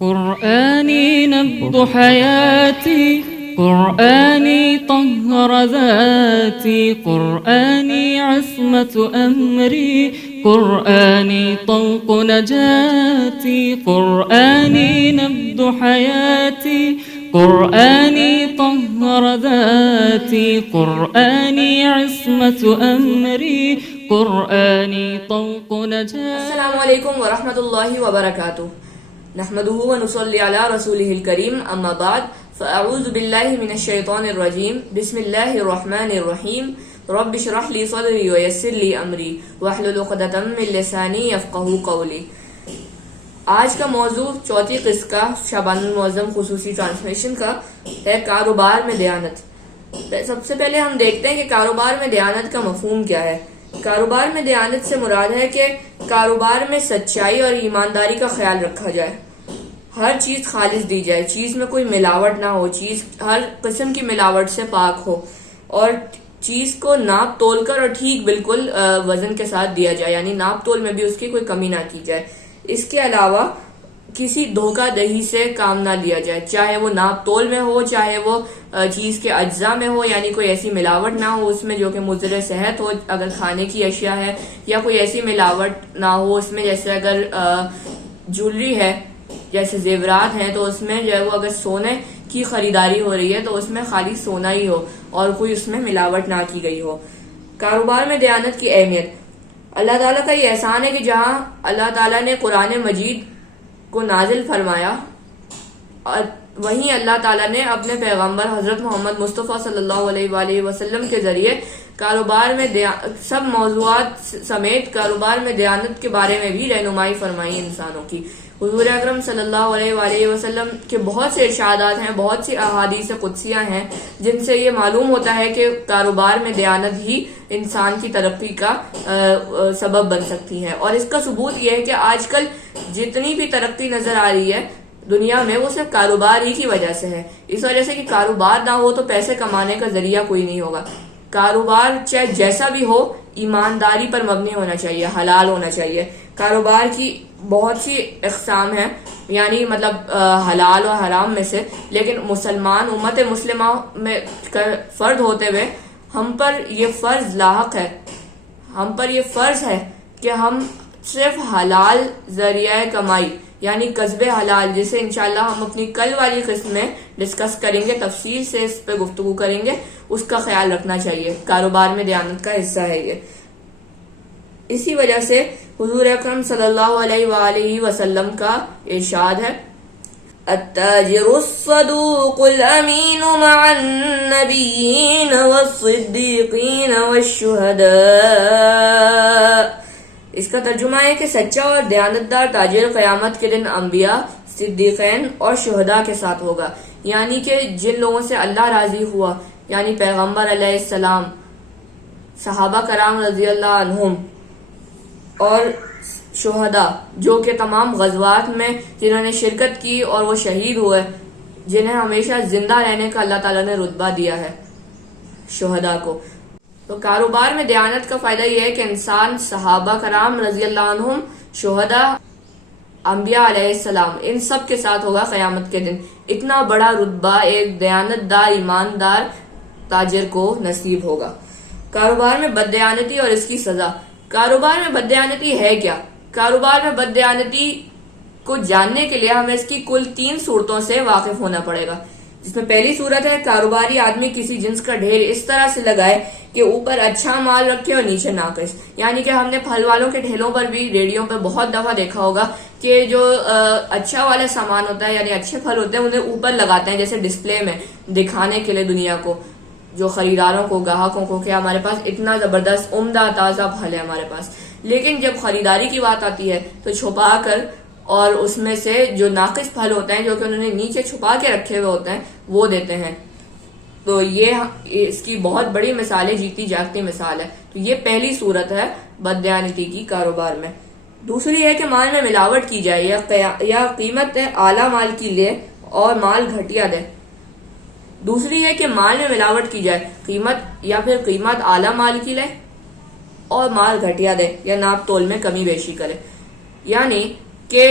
قرآني نبض حياتي، قرآني طهر ذاتي، قرآني عصمة أمري، قرآني طوق نجاتي، قرآني نبض حياتي، قرآني طهر ذاتي، قرآني عصمة أمري، قرآني طوق نجاتي. السلام علیکم ورحمۃ اللہ وبرکاتہ. نحمده ونصلي على رسوله الكريم. اما بعد فاعوذ بالله من الشیطان الرجیم. بسم اللہ الرحمن الرحیم. رب اشرح لي صدری ويسر لي امری واحلل عقدۃ من لسانی یفقهوا قولی. آج کا موضوع چوتھی قسط کا شعبان المعظم خصوصی ٹرانسمیشن کا ہے کاروبار میں دیانت. سب سے پہلے ہم دیکھتے ہیں کہ کاروبار میں دیانت کا مفہوم کیا ہے. کاروبار میں دیانت سے مراد ہے کہ کاروبار میں سچائی اور ایمانداری کا خیال رکھا جائے، ہر چیز خالص دی جائے، چیز میں کوئی ملاوٹ نہ ہو، چیز ہر قسم کی ملاوٹ سے پاک ہو، اور چیز کو ناپ تول کر اور ٹھیک بالکل وزن کے ساتھ دیا جائے، یعنی ناپ تول میں بھی اس کی کوئی کمی نہ کی جائے. اس کے علاوہ کسی دھوکہ دہی سے کام نہ لیا جائے، چاہے وہ ناپ تول میں ہو، چاہے وہ چیز کے اجزاء میں ہو، یعنی کوئی ایسی ملاوٹ نہ ہو اس میں جو کہ مضر صحت ہو اگر کھانے کی اشیاء ہے، یا کوئی ایسی ملاوٹ نہ ہو اس میں جیسے اگر جولری ہے، جیسے زیورات ہیں تو اس میں جو ہے وہ اگر سونے کی خریداری ہو رہی ہے تو اس میں خالی سونا ہی ہو اور کوئی اس میں ملاوٹ نہ کی گئی ہو. کاروبار میں دیانت کی اہمیت. اللہ تعالیٰ کا یہ احسان ہے کہ جہاں اللہ تعالیٰ نے قرآن مجید کو نازل فرمایا، اور وہیں اللہ تعالیٰ نے اپنے پیغمبر حضرت محمد مصطفیٰ صلی اللہ علیہ وآلہ وسلم کے ذریعے کاروبار میں سب موضوعات سمیت کاروبار میں دیانت کے بارے میں بھی رہنمائی فرمائی انسانوں کی. حضور اکرم صلی اللہ علیہ وآلہ وسلم کے بہت سے ارشادات ہیں، بہت سی احادیث قدسیاں ہیں جن سے یہ معلوم ہوتا ہے کہ کاروبار میں دیانت ہی انسان کی ترقی کا سبب بن سکتی ہے. اور اس کا ثبوت یہ ہے کہ آج کل جتنی بھی ترقی نظر آ رہی ہے دنیا میں وہ صرف کاروبار ہی کی وجہ سے ہے. اس وجہ سے کہ کاروبار نہ ہو تو پیسے کمانے کا ذریعہ کوئی نہیں ہوگا. کاروبار چاہے جیسا بھی ہو ایمانداری پر مبنی ہونا چاہیے، حلال ہونا چاہیے. کاروبار کی بہت سی اقسام ہیں، یعنی مطلب حلال اور حرام میں سے، لیکن مسلمان امت مسلمہ میں فرد ہوتے ہوئے ہم پر یہ فرض لاحق ہے، ہم پر یہ فرض ہے کہ ہم صرف حلال ذریعہ کمائی یعنی کسب حلال، جسے انشاءاللہ ہم اپنی کل والی قسط میں ڈسکس کریں گے، تفصیل سے اس پہ گفتگو کریں گے، اس کا خیال رکھنا چاہیے. کاروبار میں دیانت کا حصہ ہے یہ. اسی وجہ سے حضور اکرم صلی اللہ علیہ وآلہ وسلم کا ارشاد ہے التاجر الصدوق الامین مع النبیین والصدیقین والشہداء. اس کا ترجمہ ہے کہ سچا اور دیانتدار تاجر قیامت کے دن انبیاء، صدیقین اور شہداء کے ساتھ ہوگا. یعنی کہ جن لوگوں سے اللہ راضی ہوا، یعنی پیغمبر علیہ السلام، صحابہ کرام رضی اللہ عنہم، اور شہداء جو کہ تمام غزوات میں جنہوں نے شرکت کی اور وہ شہید ہوئے، جنہیں ہمیشہ زندہ رہنے کا اللہ تعالیٰ نے رتبہ دیا ہے شہداء کو. تو کاروبار میں دیانت کا فائدہ یہ ہے کہ انسان صحابہ کرام رضی اللہ عنہم، شہداء، انبیاء علیہ السلام، ان سب کے ساتھ ہوگا قیامت کے دن. اتنا بڑا رتبہ ایک دیانتدار ایماندار تاجر کو نصیب ہوگا. کاروبار میں بددیانتی اور اس کی سزا. کاروبار میں بددیانتی ہے کیا؟ کاروبار میں بددیانتی کو جاننے کے لیے ہمیں اس کی کل 3 صورتوں سے واقف ہونا پڑے گا. جس میں پہلی صورت ہے کاروباری آدمی کسی جنس کا ڈھیر اس طرح سے لگائے کہ اوپر اچھا مال رکھے اور نیچے ناقص. یعنی کہ ہم نے پھل والوں کے ٹھیلوں پر بھی ریڈیو پہ بہت دفعہ دیکھا ہوگا کہ جو اچھا والا سامان ہوتا ہے، یعنی اچھے پھل ہوتے ہیں، انہیں اوپر لگاتے ہیں جیسے ڈسپلے میں دکھانے کے لیے دنیا کو، جو خریداروں کو، گاہکوں کو، کہ ہمارے پاس اتنا زبردست عمدہ تازہ پھل ہے ہمارے پاس. لیکن جب خریداری کی بات آتی ہے تو چھپا کر اور اس میں سے جو ناقص پھل ہوتے ہیں جو کہ انہوں نے نیچے چھپا کے رکھے ہوئے ہوتے ہیں وہ دیتے ہیں. تو یہ اس کی بہت بڑی مثال ہے، جیتی جاگتی مثال ہے. تو یہ پہلی صورت ہے بددیانتی کی کاروبار میں. دوسری ہے کہ مال میں ملاوٹ کی جائے یا قیمت اعلیٰ مال کی لے اور مال گھٹیا دے. دوسری ہے کہ مال میں ملاوٹ کی جائے، قیمت اعلیٰ مال کی لے اور مال گھٹیا دے یا ناپ تول میں کمی بیشی کرے. یعنی کہ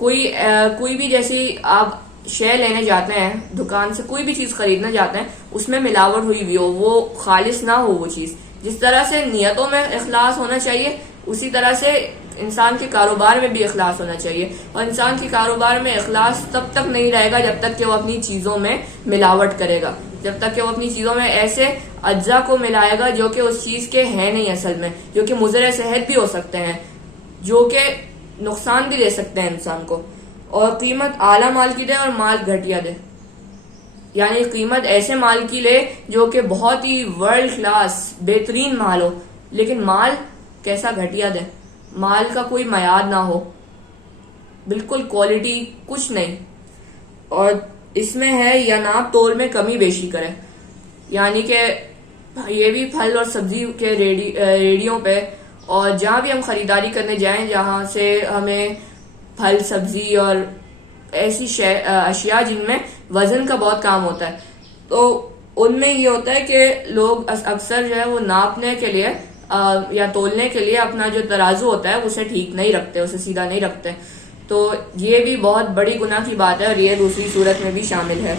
کوئی بھی جیسی آپ شے لینے جاتے ہیں دکان سے، کوئی بھی چیز خریدنا جاتے ہیں، اس میں ملاوٹ ہوئی ہوئی ہو، وہ خالص نہ ہو وہ چیز. جس طرح سے نیتوں میں اخلاص ہونا چاہیے، اسی طرح سے انسان کے کاروبار میں بھی اخلاص ہونا چاہیے. اور انسان کے کاروبار میں اخلاص تب تک نہیں رہے گا جب تک کہ وہ اپنی چیزوں میں ملاوٹ کرے گا، جب تک کہ وہ اپنی چیزوں میں ایسے اجزاء کو ملائے گا جو کہ اس چیز کے ہیں نہیں اصل میں، جو کہ مضر صحت بھی ہو سکتے ہیں، جو کہ نقصان بھی دے سکتے ہیں انسان کو. اور قیمت اعلیٰ مال کی دے اور مال گھٹیا دے، یعنی قیمت ایسے مال کی لے جو کہ بہت ہی ورلڈ کلاس بہترین مال ہو، لیکن مال کیسا گھٹیا دے، مال کا کوئی معیار نہ ہو، بالکل کوالٹی کچھ نہیں. اور اس میں ہے یا ناپ تول میں کمی بیشی کرے، یعنی کہ یہ بھی پھل اور سبزی کے ریڑیوں پہ اور جہاں بھی ہم خریداری کرنے جائیں جہاں سے ہمیں پھل سبزی اور ایسی اشیاء جن میں وزن کا بہت کام ہوتا ہے، تو ان میں یہ ہوتا ہے کہ لوگ اکثر جو ہے وہ ناپنے کے لیے یا تولنے کے لیے اپنا جو ترازو ہوتا ہے اسے ٹھیک نہیں رکھتے، اسے سیدھا نہیں رکھتے. تو یہ بھی بہت بڑی گناہ کی بات ہے اور یہ دوسری صورت میں بھی شامل ہے.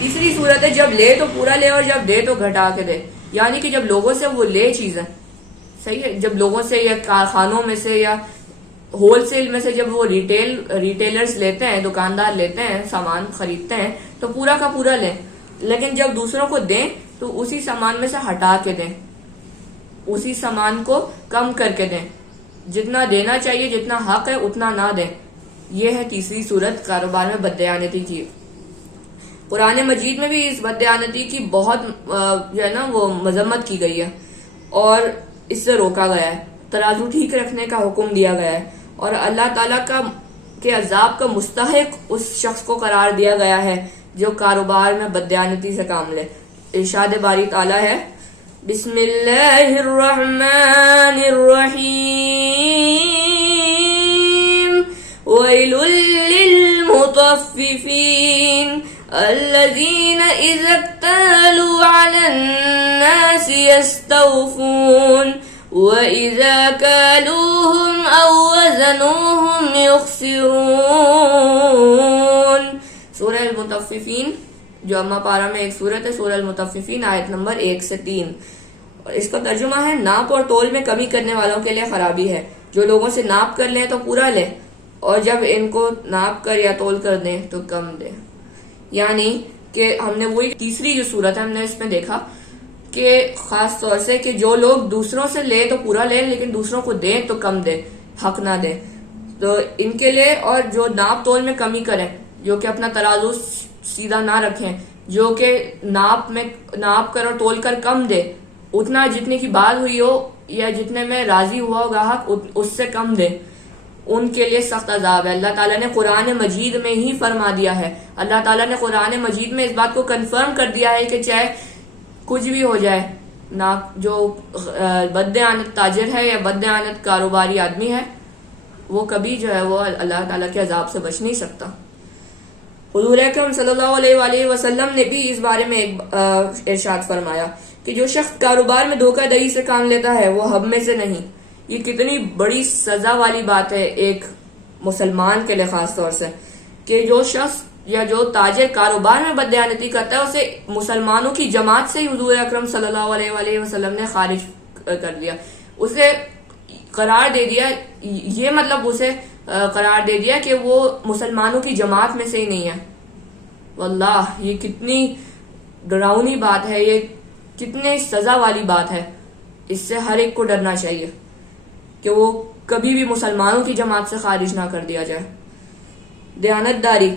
تیسری صورت ہے جب لے تو پورا لے اور جب دے تو گھٹا کے دے، یعنی کہ جب لوگوں سے وہ لے چیزیں، صحیح ہے، جب لوگوں سے یا کارخانوں میں سے یا ہول سیل میں سے جب وہ ریٹیلرز لیتے ہیں، دکاندار لیتے ہیں، سامان خریدتے ہیں تو پورا کا پورا لیں، لیکن جب دوسروں کو دیں تو اسی سامان میں سے ہٹا کے دیں، اسی سامان کو کم کر کے دیں، جتنا دینا چاہیے جتنا حق ہے اتنا نہ دیں. یہ ہے تیسری صورت کاروبار میں بددیانتی کی. قرآن مجید میں بھی اس بددیانتی کی بہت جو ہے نا وہ مذمت کی گئی ہے اور اس سے روکا گیا ہے، ترازو ٹھیک رکھنے کا حکم دیا گیا ہے اور اللہ تعالیٰ کے عذاب کا مستحق اس شخص کو قرار دیا گیا ہے جو کاروبار میں بددیانتی سے کام لے. ارشاد باری تعالیٰ ہے، بسم اللہ الرحمن الرحیم، ویل للمطففین الذین اذا اکتالوا علی الناس یستوفون وَإِذَا كَالُوهُمْ أَوْ وَزَنُوهُمْ يُخْسِرُونَ. سورہ المطففین جو اما پارہ میں ایک سورت ہے، سورہ المطففین آیت نمبر 1 سے 3. اور اس کا ترجمہ ہے ناپ اور تول میں کمی کرنے والوں کے لیے خرابی ہے، جو لوگوں سے ناپ کر لیں تو پورا لیں اور جب ان کو ناپ کر یا تول کر دیں تو کم دیں. یعنی کہ ہم نے وہی تیسری جو صورت ہے ہم نے اس میں دیکھا کہ خاص طور سے کہ جو لوگ دوسروں سے لے تو پورا لیں لیکن دوسروں کو دیں تو کم دیں، حق نہ دیں، تو ان کے لیے. اور جو ناپ تول میں کمی کریں، جو کہ اپنا ترازو سیدھا نہ رکھیں، جو کہ ناپ کر اور تول کر کم دے، اتنا جتنے کی بات ہوئی ہو یا جتنے میں راضی ہوا ہو گاہک اس سے کم دے، ان کے لیے سخت عذاب ہے. اللہ تعالیٰ نے قرآن مجید میں ہی فرما دیا ہے، اللہ تعالیٰ نے قرآن مجید میں اس بات کو کنفرم کر دیا ہے کہ چاہے کچھ بھی ہو جائے، جو بددیانت تاجر ہے یا بددیانت کاروباری آدمی ہے وہ کبھی جو ہے وہ اللہ تعالیٰ کے عذاب سے بچ نہیں سکتا. حضور اکرم صلی اللہ علیہ وآلہ وسلم نے بھی اس بارے میں ایک ارشاد فرمایا کہ جو شخص کاروبار میں دھوکہ دہی سے کام لیتا ہے وہ ہم میں سے نہیں. یہ کتنی بڑی سزا والی بات ہے ایک مسلمان کے لیے، خاص طور سے کہ جو شخص یا جو تاجر کاروبار میں بددیانتی کرتا ہے اسے مسلمانوں کی جماعت سے ہی حضور اکرم صلی اللہ علیہ وآلہ وسلم نے خارج کر دیا، اسے قرار دے دیا، یہ مطلب اسے قرار دے دیا کہ وہ مسلمانوں کی جماعت میں سے ہی نہیں ہے. واللہ یہ کتنی ڈراؤنی بات ہے، یہ کتنے سزا والی بات ہے. اس سے ہر ایک کو ڈرنا چاہیے کہ وہ کبھی بھی مسلمانوں کی جماعت سے خارج نہ کر دیا جائے. دیانتداری،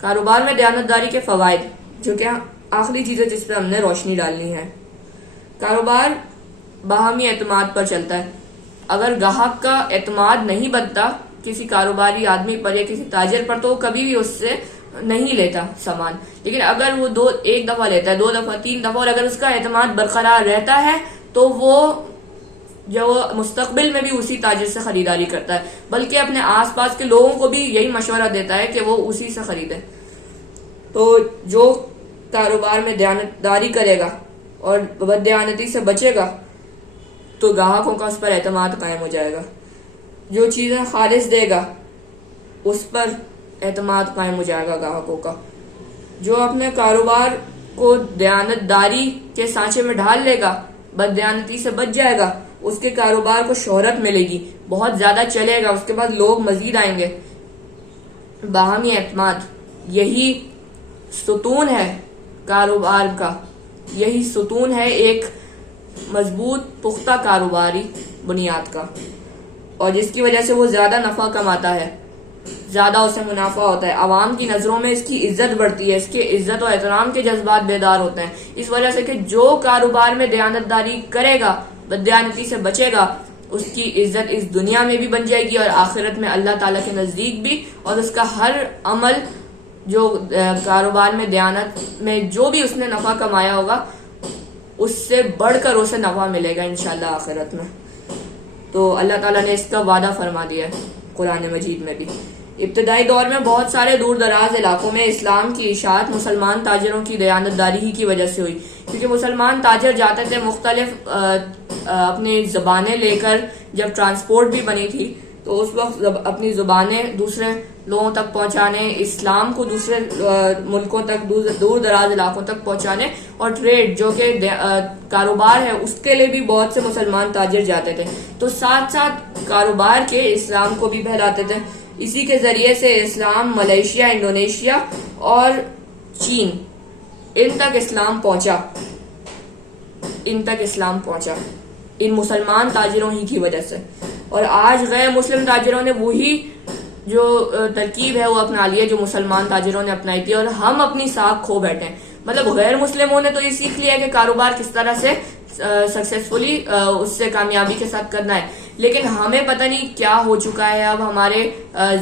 کاروبار میں دیانتداری کے فوائد، جو کہ آخری چیز ہے جس پہ ہم نے روشنی ڈالنی ہے. کاروبار باہمی اعتماد پر چلتا ہے. اگر گاہک کا اعتماد نہیں بنتا کسی کاروباری آدمی پر یا کسی تاجر پر تو وہ کبھی بھی اس سے نہیں لیتا سامان. لیکن اگر وہ ایک دفعہ لیتا ہے، 2 دفعہ، 3 دفعہ، اور اگر اس کا اعتماد برقرار رہتا ہے تو وہ جو مستقبل میں بھی اسی تاجر سے خریداری کرتا ہے، بلکہ اپنے آس پاس کے لوگوں کو بھی یہی مشورہ دیتا ہے کہ وہ اسی سے خریدیں. تو جو کاروبار میں دیانتداری کرے گا اور بددیانتی سے بچے گا تو گاہکوں کا اس پر اعتماد قائم ہو جائے گا. جو چیزیں خالص دے گا اس پر اعتماد قائم ہو جائے گا گاہکوں کا. جو اپنے کاروبار کو دیانتداری کے سانچے میں ڈھال لے گا، بددیانتی سے بچ جائے گا، اس کے کاروبار کو شہرت ملے گی، بہت زیادہ چلے گا، اس کے بعد لوگ مزید آئیں گے. باہمی اعتماد یہی ستون ہے کاروبار کا، یہی ستون ہے ایک مضبوط پختہ کاروباری بنیاد کا، اور جس کی وجہ سے وہ زیادہ نفع کماتا ہے، زیادہ اسے منافع ہوتا ہے. عوام کی نظروں میں اس کی عزت بڑھتی ہے، اس کے عزت و احترام کے جذبات بیدار ہوتے ہیں، اس وجہ سے کہ جو کاروبار میں دیانتداری کرے گا، بددیانتی سے بچے گا، اس کی عزت اس دنیا میں بھی بن جائے گی اور آخرت میں اللہ تعالیٰ کے نزدیک بھی، اور اس کا ہر عمل جو کاروبار میں دیانت میں جو بھی اس نے نفع کمایا ہوگا، اس سے بڑھ کر اسے نفع ملے گا انشاءاللہ آخرت میں. تو اللہ تعالیٰ نے اس کا وعدہ فرما دیا ہے قرآن مجید میں بھی. ابتدائی دور میں بہت سارے دور دراز علاقوں میں اسلام کی اشاعت مسلمان تاجروں کی دیانتداری ہی کی وجہ سے ہوئی، کیونکہ مسلمان تاجر جاتے تھے مختلف اپنی زبانیں لے کر. جب ٹرانسپورٹ بھی بنی تھی تو اس وقت اپنی زبانیں دوسرے لوگوں تک پہنچانے، اسلام کو دوسرے ملکوں تک، دور دراز علاقوں تک پہنچانے، اور ٹریڈ جو کہ کاروبار ہے اس کے لیے بھی بہت سے مسلمان تاجر جاتے تھے. تو ساتھ ساتھ کاروبار کے اسلام کو بھی پھیلاتے تھے. اسی کے ذریعے سے اسلام ملیشیا، انڈونیشیا اور چین ان تک اسلام پہنچا ان مسلمان تاجروں ہی کی وجہ سے. اور آج غیر مسلم تاجروں نے وہی جو ترکیب ہے وہ اپنا لی ہے جو مسلمان تاجروں نے اپنائی تھی، اور ہم اپنی ساکھ کھو بیٹھے ہیں. مطلب غیر مسلموں نے تو یہ سیکھ لیا کہ کاروبار کس طرح سے سکسیسفلی اس سے کامیابی کے ساتھ کرنا ہے، لیکن ہمیں پتہ نہیں کیا ہو چکا ہے اب ہمارے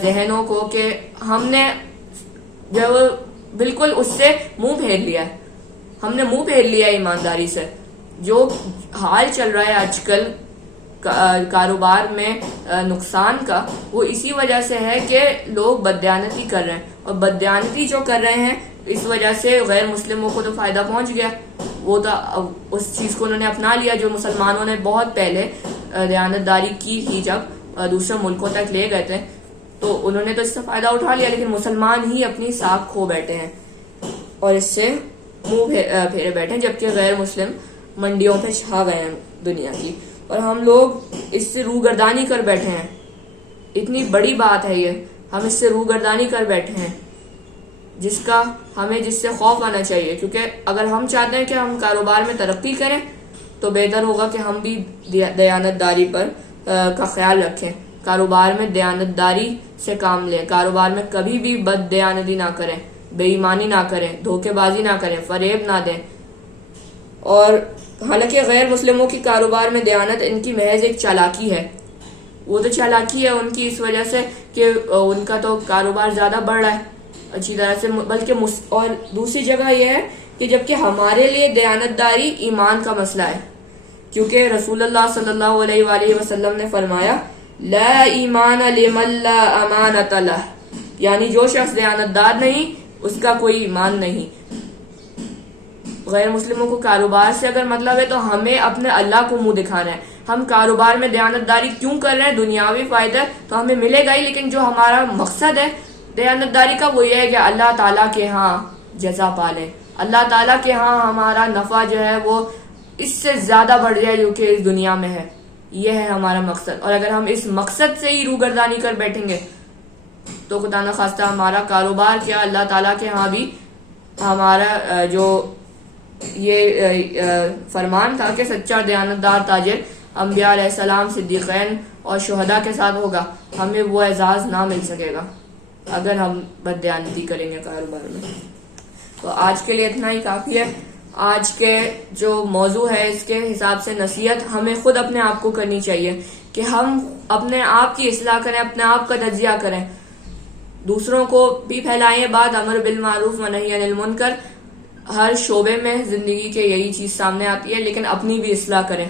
ذہنوں کو کہ ہم نے جو بالکل اس سے منہ پھیر لیا ہے. ہم نے منہ پھیر لیا ہے ایمانداری سے. جو حال چل رہا ہے آج کل کاروبار میں نقصان کا، وہ اسی وجہ سے ہے کہ لوگ بددیانتی کر رہے ہیں، اور بددیانتی جو کر رہے ہیں اس وجہ سے غیر مسلموں کو تو فائدہ پہنچ گیا. وہ تو اس چیز کو انہوں نے اپنا لیا جو مسلمانوں نے بہت پہلے دیانتداری کی تھی، جب دوسرے ملکوں تک لے گئے تھے تو انہوں نے تو اس سے فائدہ اٹھا لیا، لیکن مسلمان ہی اپنی ساکھ کھو بیٹھے ہیں اور اس سے منہ پھیرے بیٹھے ہیں، جبکہ غیر مسلم منڈیوں پہ چھا گئے ہیں دنیا کی، اور ہم لوگ اس سے روگردانی کر بیٹھے ہیں. اتنی بڑی بات ہے یہ، ہم اس سے روگردانی کر بیٹھے ہیں جس سے خوف آنا چاہیے. کیونکہ اگر ہم چاہتے ہیں کہ ہم کاروبار میں ترقی کریں تو بہتر ہوگا کہ ہم بھی دیانتداری کا خیال رکھیں، کاروبار میں دیانتداری سے کام لیں، کاروبار میں کبھی بھی بد دیانتی نہ کریں، بے ایمانی نہ کریں، دھوکے بازی نہ کریں، فریب نہ دیں. اور حالانکہ غیر مسلموں کی کاروبار میں دیانت ان کی محض ایک چالاکی ہے. وہ تو چالاکی ہے ان کی اس وجہ سے کہ ان کا تو کاروبار زیادہ بڑھ رہا ہے اچھی طرح سے، بلکہ اور دوسری جگہ یہ ہے کہ جبکہ ہمارے لیے دیانتداری ایمان کا مسئلہ ہے، کیونکہ رسول اللہ صلی اللہ علیہ وآلہ وسلم نے فرمایا لا ایمان لمن لا امانت لہ، یعنی جو شخص دیانتدار نہیں اس کا کوئی ایمان نہیں. غیر مسلموں کو کاروبار سے اگر مطلب ہے تو ہمیں اپنے اللہ کو منہ دکھانا ہے. ہم کاروبار میں دیانتداری کیوں کر رہے ہیں؟ دنیاوی فائدہ تو ہمیں ملے گا ہی، لیکن جو ہمارا مقصد ہے دیانتداری کا وہ یہ ہے کہ اللہ تعالیٰ کے ہاں جزا پالیں، اللہ تعالیٰ کے ہاں ہمارا نفع جو ہے وہ اس سے زیادہ بڑھ جائے جو کہ اس دنیا میں ہے. یہ ہے ہمارا مقصد. اور اگر ہم اس مقصد سے ہی روگردانی کر بیٹھیں گے تو خدا نخواستہ ہمارا کاروبار کیا اللہ تعالیٰ کے ہاں بھی ہمارا جو یہ فرمان تھا کہ سچا دیانتدار تاجر انبیاء علیہ السلام، صدیقین اور شہداء کے ساتھ ہوگا، ہمیں وہ اعزاز نہ مل سکے گا اگر ہم بددیانتی کریں گے کاروبار میں. تو آج کے لیے اتنا ہی کافی ہے. آج کے جو موضوع ہے اس کے حساب سے نصیحت ہمیں خود اپنے آپ کو کرنی چاہیے کہ ہم اپنے آپ کی اصلاح کریں، اپنے آپ کا تجزیہ کریں، دوسروں کو بھی پھیلائیں بات امر بالمعروف و نہی عن المنکر. ہر شعبے میں زندگی کے یہی چیز سامنے آتی ہے، لیکن اپنی بھی اصلاح کریں،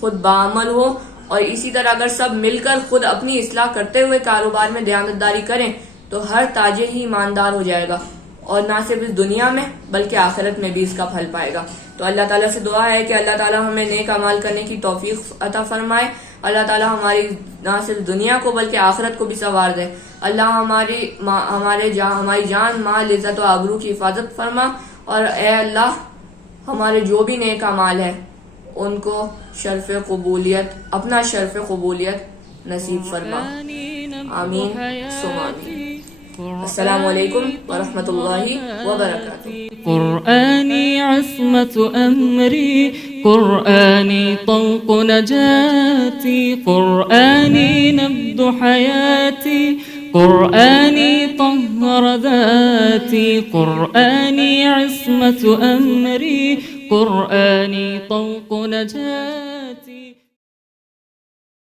خود باعمل ہو. اور اسی طرح اگر سب مل کر خود اپنی اصلاح کرتے ہوئے کاروبار میں دیانتداری کریں تو ہر تاجر ہی ایماندار ہو جائے گا، اور نہ صرف اس دنیا میں بلکہ آخرت میں بھی اس کا پھل پائے گا. تو اللہ تعالیٰ سے دعا ہے کہ اللہ تعالیٰ ہمیں نیک اعمال کرنے کی توفیق عطا فرمائے. اللہ تعالیٰ ہماری نہ صرف دنیا کو بلکہ آخرت کو بھی سنوار دے. اللہ ہماری جان مال عزت و آبرو کی حفاظت فرما، اور اے اللہ ہمارے جو بھی نیک اعمال ہے ان کو اپنا شرف قبولیت نصیب فرما. آمین ثم آمین. السلام علیکم ورحمۃ اللہ وبرکاتہ. قرآني عصمة أمري، قرآني طوق نجاتي، قرآني نبض حياتي، قرآني طهر ذاتي، قرآني عصمة أمري، قرآني طوق نجاتي.